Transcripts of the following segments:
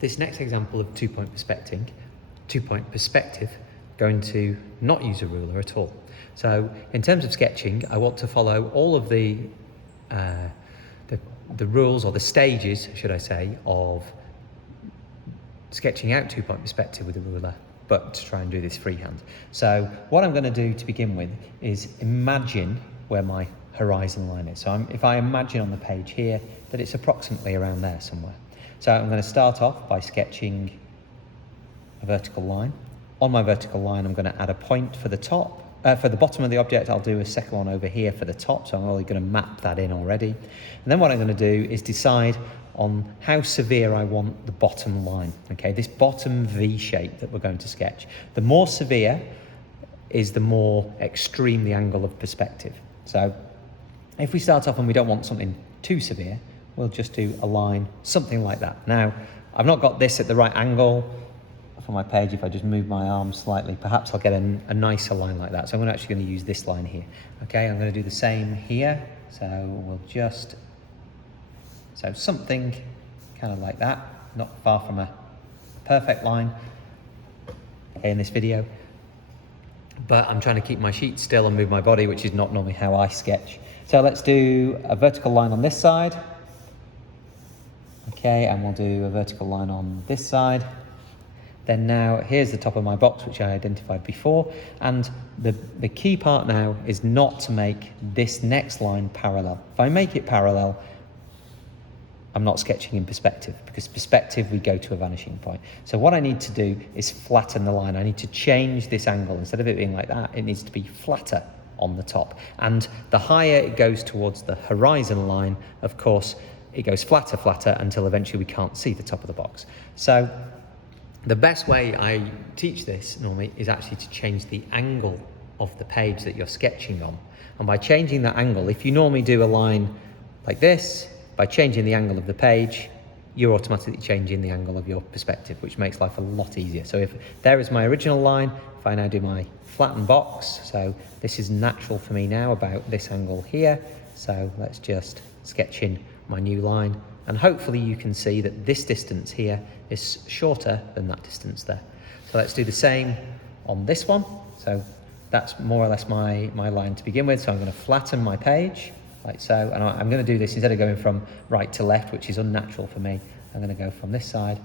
This next example of two-point perspective, going to not use a ruler at all. So in terms of sketching, I want to follow all of the rules, or the stages, should I say, of sketching out two-point perspective with a ruler, but to try and do this freehand. So what I'm going to do to begin with is imagine where my horizon line is. So if I imagine on the page here that it's approximately around there somewhere. So I'm going to start off by sketching a vertical line. On my vertical line, I'm going to add a point for the top. For the bottom of the object, I'll do a second one over here for the top, so I'm already going to map that in already. And then what I'm going to do is decide on how severe I want the bottom line, okay? This bottom V shape that we're going to sketch. The more severe is the more extreme the angle of perspective. So if we start off and we don't want something too severe, we'll just do a line, something like that. Now, I've not got this at the right angle for my page. If I just move my arm slightly, perhaps I'll get a nicer line like that. So I'm actually going to use this line here. Okay, I'm going to do the same here. So we'll just, so something kind of like that, not far from a perfect line in this video. But I'm trying to keep my sheet still and move my body, which is not normally how I sketch. So let's do a vertical line on this side. Okay, and we'll do a vertical line on this side. Then now, here's the top of my box, which I identified before. And the key part now is not to make this next line parallel. If I make it parallel, I'm not sketching in perspective, because perspective, we go to a vanishing point. So what I need to do is flatten the line. I need to change this angle. Instead of it being like that, it needs to be flatter on the top. And the higher it goes towards the horizon line, of course, it goes flatter, flatter, until eventually we can't see the top of the box. So the best way I teach this normally is actually to change the angle of the page that you're sketching on. And by changing that angle, if you normally do a line like this, by changing the angle of the page, you're automatically changing the angle of your perspective, which makes life a lot easier. So if there is my original line, if I now do my flattened box, so this is natural for me now about this angle here. So let's just sketch in my new line, and hopefully you can see that this distance here is shorter than that distance there. So let's do the same on this one. So that's more or less my line to begin with. So I'm going to flatten my page like so, and I'm going to do this instead of going from right to left, which is unnatural for me. I'm going to go from this side.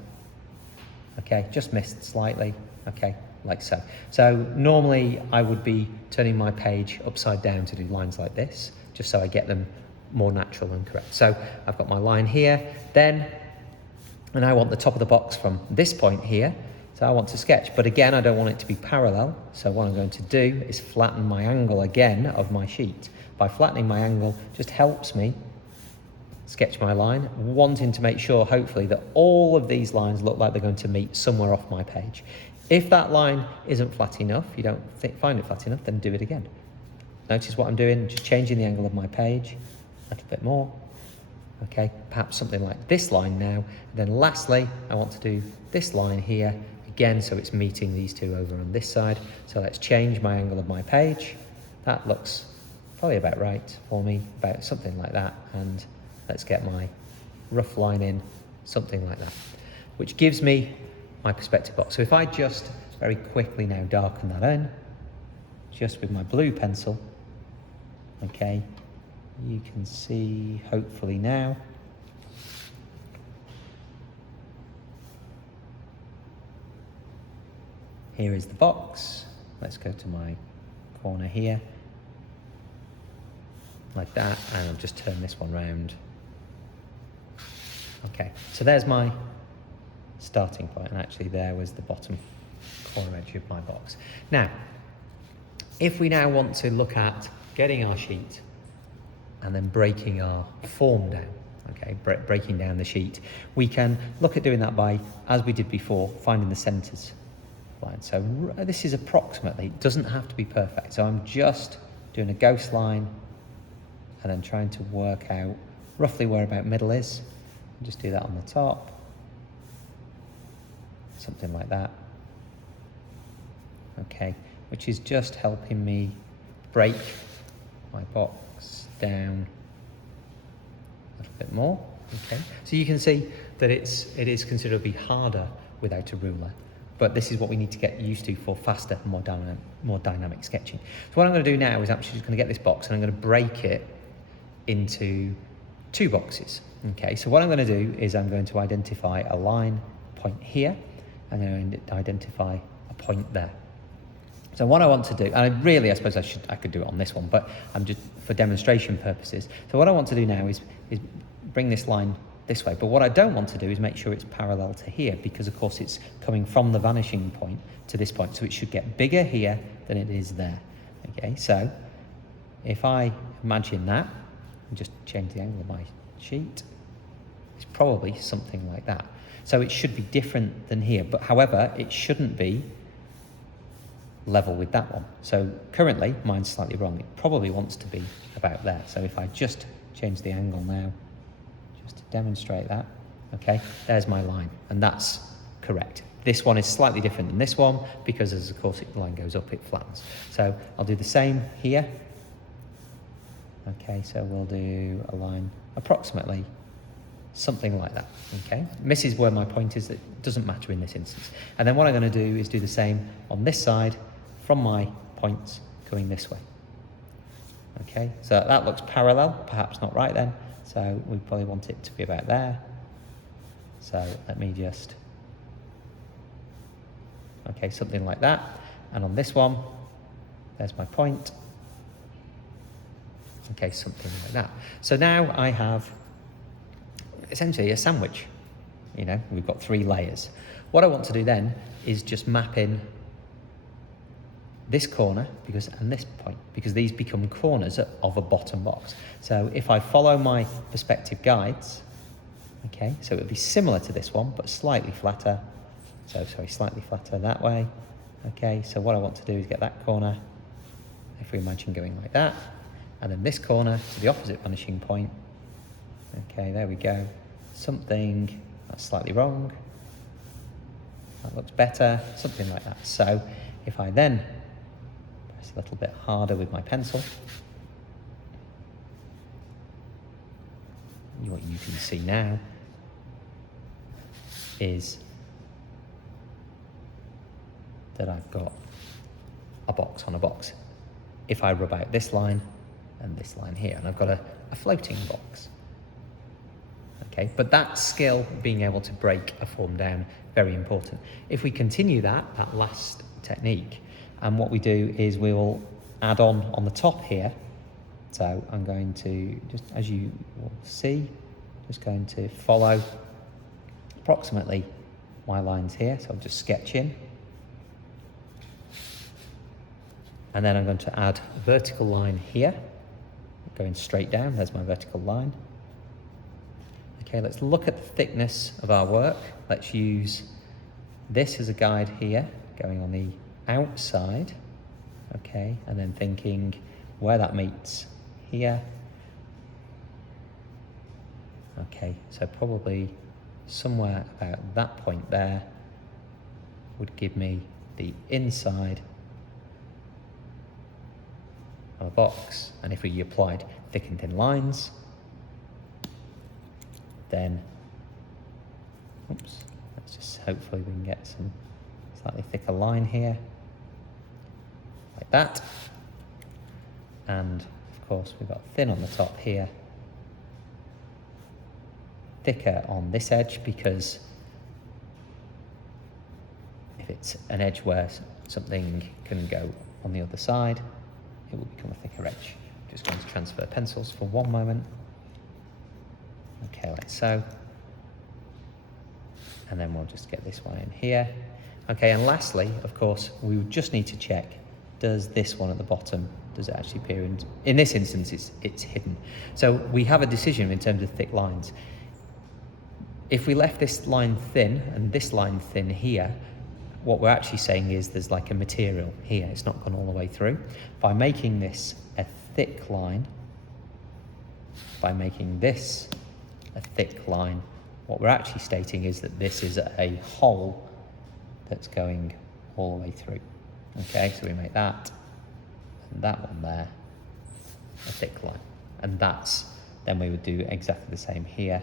Okay, just missed slightly. Okay, like so. So normally I would be turning my page upside down to do lines like this, just so I get them more natural and correct. So I've got my line here, and I want the top of the box from this point here. So I want to sketch, but again, I don't want it to be parallel. So what I'm going to do is flatten my angle again of my sheet. By flattening my angle, just helps me sketch my line, wanting to make sure, hopefully, that all of these lines look like they're going to meet somewhere off my page. If that line isn't flat enough, you don't find it flat enough, then do it again. Notice what I'm doing, just changing the angle of my page a little bit more. Okay, perhaps something like this line now. And then lastly, I want to do this line here again, so it's meeting these two over on this side. So let's change my angle of my page. That looks probably about right for me, about something like that. And let's get my rough line in, something like that, which gives me my perspective box. So if I just very quickly now darken that in, just with my blue pencil, okay, you can see hopefully now. Here is the box. Let's go to my corner here, like that, and I'll just turn this one round. Okay, so there's my starting point, and actually there was the bottom corner edge of my box. Now, if we now want to look at getting our sheet and then breaking our form down, okay, breaking down the sheet, we can look at doing that by, as we did before, finding the centers line. So this is approximately, it doesn't have to be perfect. So I'm just doing a ghost line and then trying to work out roughly where about middle is. Just do that on the top, something like that. Okay, which is just helping me break my box down a little bit more. Okay, so you can see that it is considerably harder without a ruler. But this is what we need to get used to for faster, more dynamic sketching. So what I'm going to do now is actually just going to get this box and I'm going to break it into 2 boxes. Okay, so what I'm going to do is I'm going to identify a line point here. I'm going to identify a point there. So what I want to do, and I suppose I could do it on this one, but I'm just for demonstration purposes. So what I want to do now is bring this line this way, but what I don't want to do is make sure it's parallel to here, because of course it's coming from the vanishing point to this point, so it should get bigger here than it is there. Okay, so if I imagine that, and just change the angle of my sheet, it's probably something like that. So it should be different than here, but however, it shouldn't be level with that one. So currently, mine's slightly wrong. It probably wants to be about there. So if I just change the angle now, just to demonstrate that, okay, there's my line, and that's correct. This one is slightly different than this one, because as of course the line goes up, it flattens. So I'll do the same here. Okay, so we'll do a line approximately something like that. Okay, misses where my point is, that doesn't matter in this instance. And then what I'm going to do is do the same on this side from my points going this way. Okay, so that looks parallel, perhaps not right then, so we probably want it to be about there. So let me just, okay, something like that. And on this one, there's my point. Okay, something like that. So now I have essentially a sandwich. You know, we've got 3 layers. What I want to do then is just map in this corner and this point, because these become corners of a bottom box. So if I follow my perspective guides, okay, so it would be similar to this one, but slightly flatter. So, sorry, slightly flatter that way. Okay, so what I want to do is get that corner, if we imagine going like that, and then this corner to the opposite vanishing point. Okay, there we go. Something that's slightly wrong. That looks better, something like that. So if I then press a little bit harder with my pencil, what you can see now is that I've got a box on a box. If I rub out this line and this line here, and I've got a floating box. Okay, but that skill, being able to break a form down, very important. If we continue that last technique, and what we do is we will add on the top here. So I'm going to, just as you will see, just going to follow approximately my lines here. So I'll just sketch in. And then I'm going to add a vertical line here, going straight down. There's my vertical line. Okay, let's look at the thickness of our work. Let's use this as a guide here, going on the outside, okay, and then thinking where that meets here. Okay, so probably somewhere about that point there would give me the inside of a box. And if we applied thick and thin lines, then, oops, let's just hopefully we can get some slightly thicker line here, like that. And of course we've got thin on the top here, thicker on this edge, because if it's an edge where something can go on the other side, it will become a thicker edge. Just going to transfer pencils for one moment. Okay, like so. And then we'll just get this one in here. Okay, and lastly, of course, we would just need to check, does this one at the bottom, does it actually appear in this instance, it's hidden. So we have a decision in terms of thick lines. If we left this line thin and this line thin here, what we're actually saying is there's like a material here, it's not gone all the way through. By making this a thick line, by making this a thick line, what we're actually stating is that this is a hole that's going all the way through. Okay, so we make that and that one there a thick line, and then we would do exactly the same here.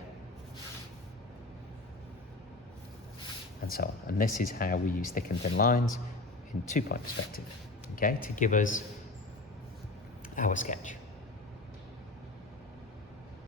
and so on. And this is how we use thick and thin lines in 2-point perspective, okay, to give us our sketch.